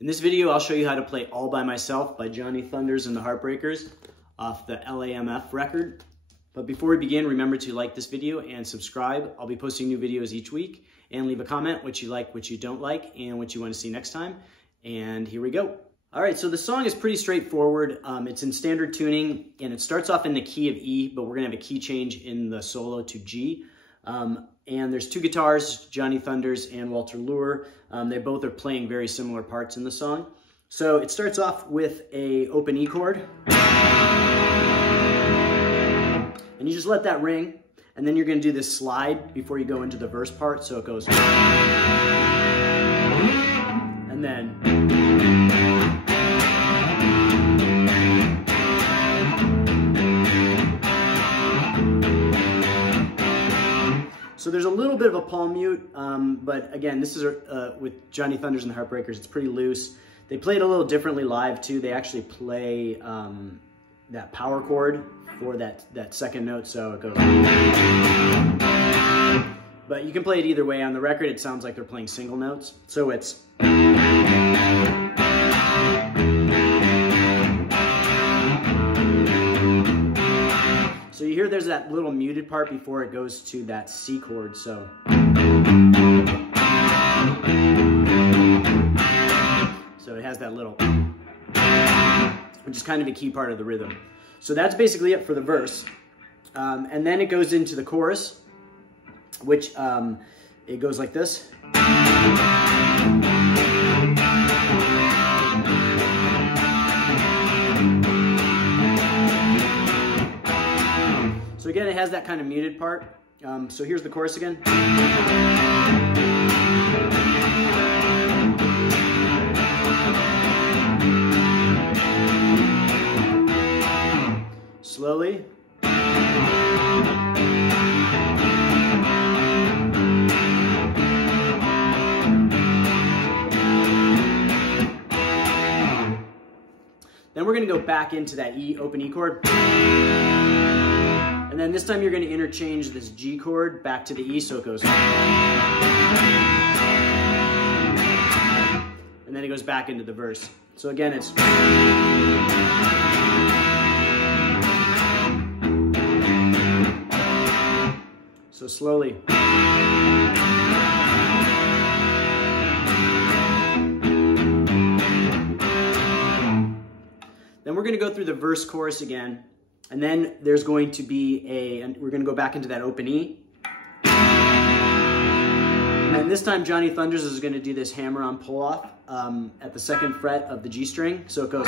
In this video, I'll show you how to play All By Myself by Johnny Thunders and the Heartbreakers off the LAMF record. But before we begin, remember to like this video and subscribe. I'll be posting new videos each week, and leave a comment what you like, what you don't like, and what you want to see next time. And here we go. All right, so the song is pretty straightforward. It's in standard tuning, and it starts off in the key of E, but we're gonna have a key change in the solo to G. And there's two guitars, Johnny Thunders and Walter Lure. They both are playing very similar parts in the song. So it starts off with a open E chord. And you just let that ring, and then you're gonna do this slide before you go into the verse part. So it goes, and then, so there's a little bit of a palm mute, but again, this is with Johnny Thunders and the Heartbreakers, it's pretty loose. They play it a little differently live too. They actually play that power chord for that second note, so it goes. But you can play it either way. On the record, it sounds like they're playing single notes. So it's. So you hear there's that little muted part before it goes to that C chord, so. So it has that little, which is kind of a key part of the rhythm. So that's basically it for the verse. And then it goes into the chorus, which it goes like this. So again, it has that kind of muted part. So here's the chorus again. Slowly. Then we're going to go back into that E, open E chord. And then this time you're going to interchange this G chord back to the E, so it goes. And then it goes back into the verse. So again, it's. So slowly. Then we're going to go through the verse chorus again, and then there's going to be and we're going to go back into that open E. And this time Johnny Thunders is going to do this hammer-on pull-off at the second fret of the G string, so it goes.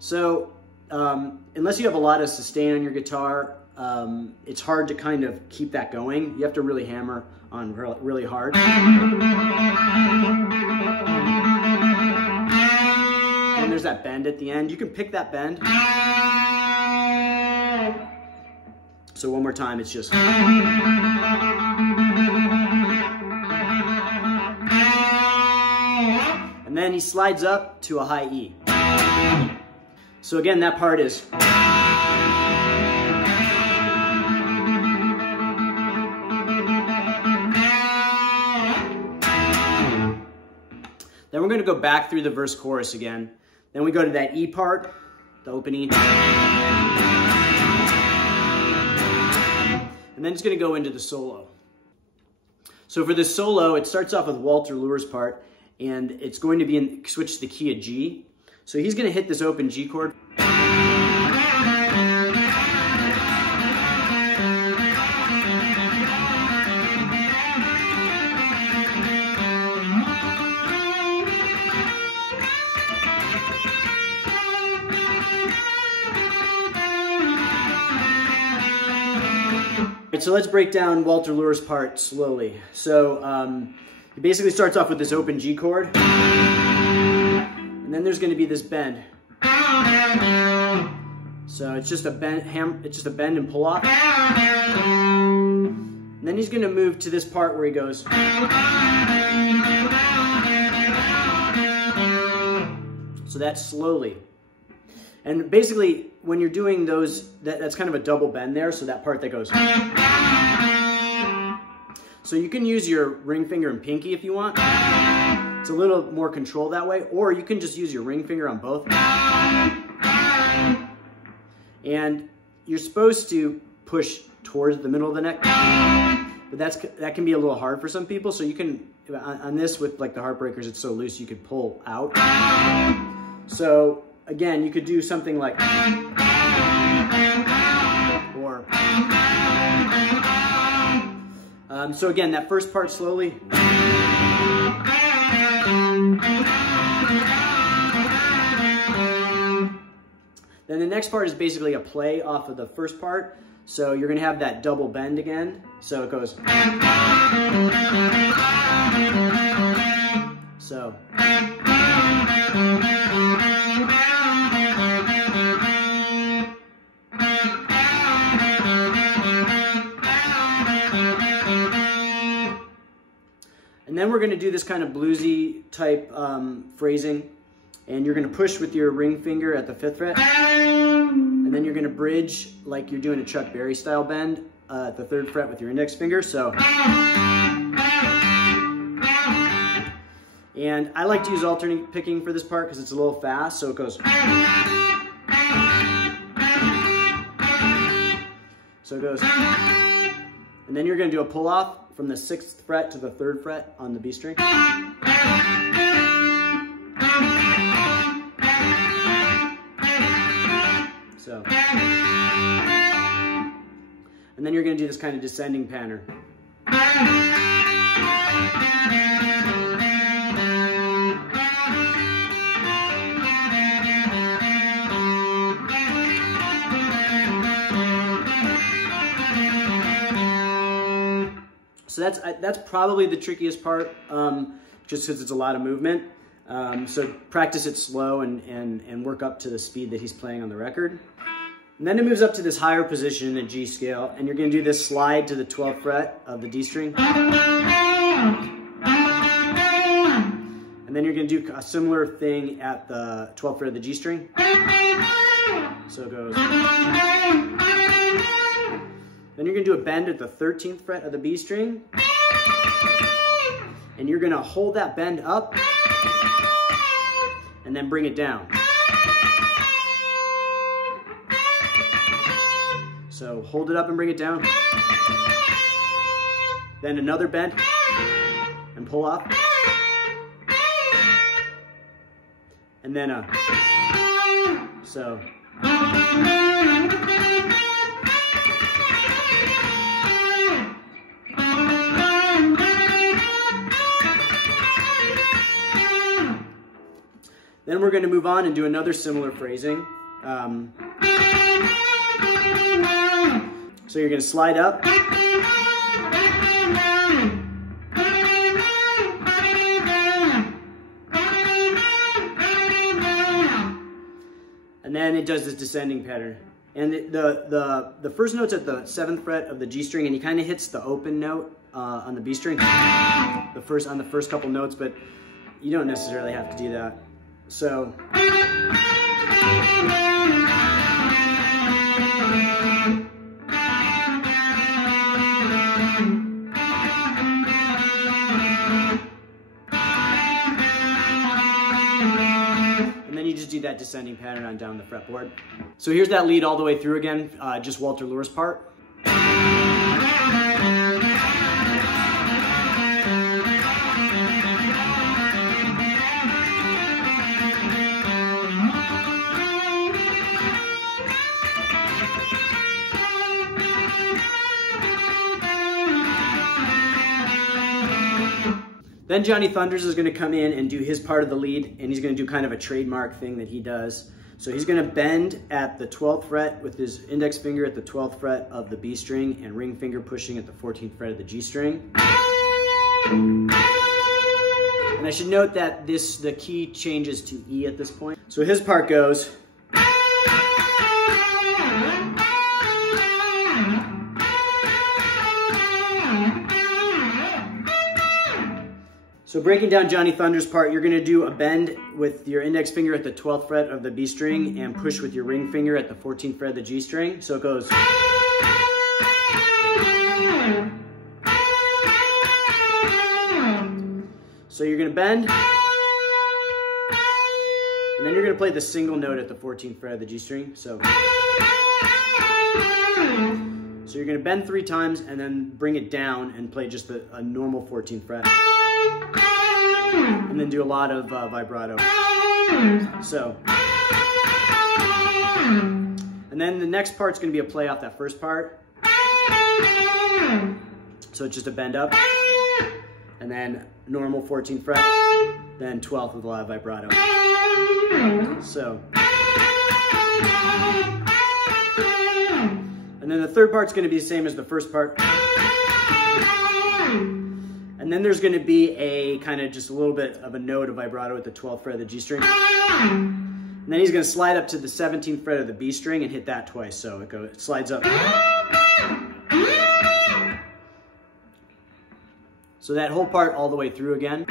So, unless you have a lot of sustain on your guitar, it's hard to kind of keep that going. You have to really hammer on really hard. And there's that bend at the end. You can pick that bend. So one more time, it's just. And then he slides up to a high E. So again, that part is. Then we're going to go back through the verse chorus again. Then we go to that E part, the open E. And then it's going to go into the solo. So for this solo, it starts off with Walter Lure's part, and it's going to be switch to the key of G. So he's going to hit this open G chord. So let's break down Walter Lure's part slowly. So he basically starts off with this open G chord. And then there's going to be this bend. So it's just a bend, and pull off. And then he's going to move to this part where he goes. So that's slowly. And basically, when you're doing those, that's kind of a double bend there. So that part that goes. So you can use your ring finger and pinky if you want. It's a little more controlled that way, or you can just use your ring finger on both. And you're supposed to push towards the middle of the neck, but that can be a little hard for some people. So you can, on this with like the Heartbreakers, it's so loose you could pull out. So again, you could do something like, or, so again, that first part slowly. Then the next part is basically a play off of the first part. So you're gonna have that double bend again. So it goes. So. And then we're gonna do this kind of bluesy type phrasing. And you're gonna push with your ring finger at the 5th fret. And then you're gonna bridge like you're doing a Chuck Berry style bend at the 3rd fret with your index finger, so. And I like to use alternate picking for this part because it's a little fast, so it goes. So it goes. And then you're gonna do a pull off from the 6th fret to the 3rd fret on the B string. So, and then you're going to do this kind of descending pattern. So that's probably the trickiest part, just because it's a lot of movement. So practice it slow and work up to the speed that he's playing on the record. And then it moves up to this higher position in the G scale, and you're going to do this slide to the 12th fret of the D string. And then you're going to do a similar thing at the 12th fret of the G string. So it goes. Then you're going to do a bend at the 13th fret of the B string. And you're going to hold that bend up and then bring it down. So hold it up and bring it down. Then another bend and pull up. And then so. Then we're going to move on and do another similar phrasing. So you're going to slide up. And then it does this descending pattern. And the first note's at the 7th fret of the G string, and he kind of hits the open note on the B string. On the first couple notes, but you don't necessarily have to do that. So. And then you just do that descending pattern on down the fretboard. So here's that lead all the way through again, just Walter Lure's part. Then Johnny Thunders is going to come in and do his part of the lead, and he's going to do kind of a trademark thing that he does. So he's going to bend at the 12th fret with his index finger at the 12th fret of the B string and ring finger pushing at the 14th fret of the G string. And I should note that the key changes to E at this point. So his part goes. So breaking down Johnny Thunders' part, you're going to do a bend with your index finger at the 12th fret of the B string and push with your ring finger at the 14th fret of the G string. So it goes. So you're gonna bend, and then you're gonna play the single note at the 14th fret of the G string. So you're gonna bend 3 times and then bring it down and play just a normal 14th fret. And then do a lot of vibrato. So. And then the next part's gonna be a play off that first part. So it's just a bend up. And then normal 14th fret, then 12th with a lot of vibrato. So. And then the third part's gonna be the same as the first part. And then there's gonna be a kind of just a little bit of a note of vibrato at the 12th fret of the G string. And then he's gonna slide up to the 17th fret of the B string and hit that twice. So it slides up. So that whole part all the way through again.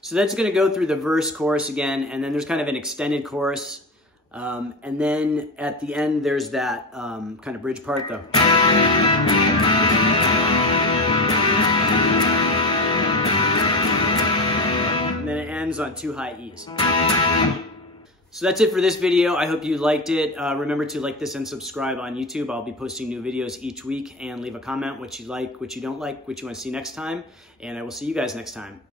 So that's gonna go through the verse, chorus again, and then there's kind of an extended chorus. And then at the end, there's that kind of bridge part though. And then it ends on 2 high E's. So that's it for this video. I hope you liked it. Remember to like this and subscribe on YouTube. I'll be posting new videos each week, and leave a comment what you like, what you don't like, what you want to see next time. And I will see you guys next time.